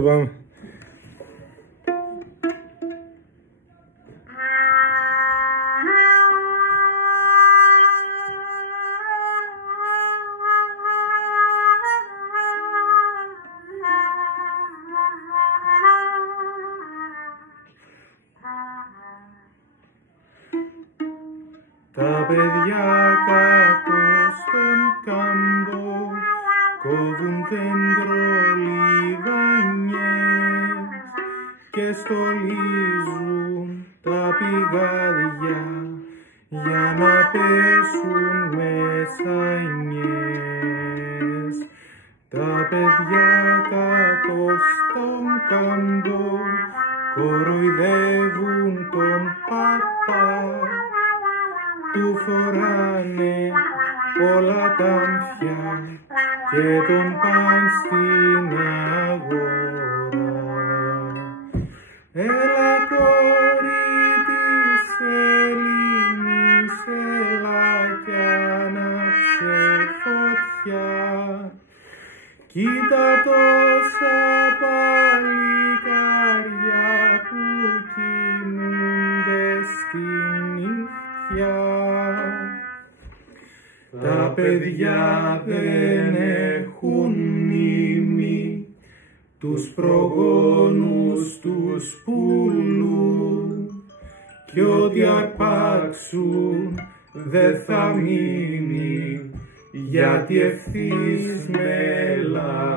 Πάμε. Τα παιδιά κάτω στον κάμπο κόβουν δέντρο λιγανιές και στολίζουν τα πηγάδια για να πέσουν μέσα οι νιές. Τα παιδιά κάτω στον κάμπο κοροϊδεύουν τον παπά, του φοράνε πολλά τα αμφιά και τον παν στην αγορά. Έλα κόρη της Ελλήνης, έλα κι άναψε φωτιά, κοίτα τόσα παλικάρια που κοιμούνται στη νύχτια. Τα παιδιά δεν έχουν μνήμη τους προγόνους τους πουλούν κι ό,τι αρπάξουν δε θα μείνει, γιατί ευθύς μελαγχολούν.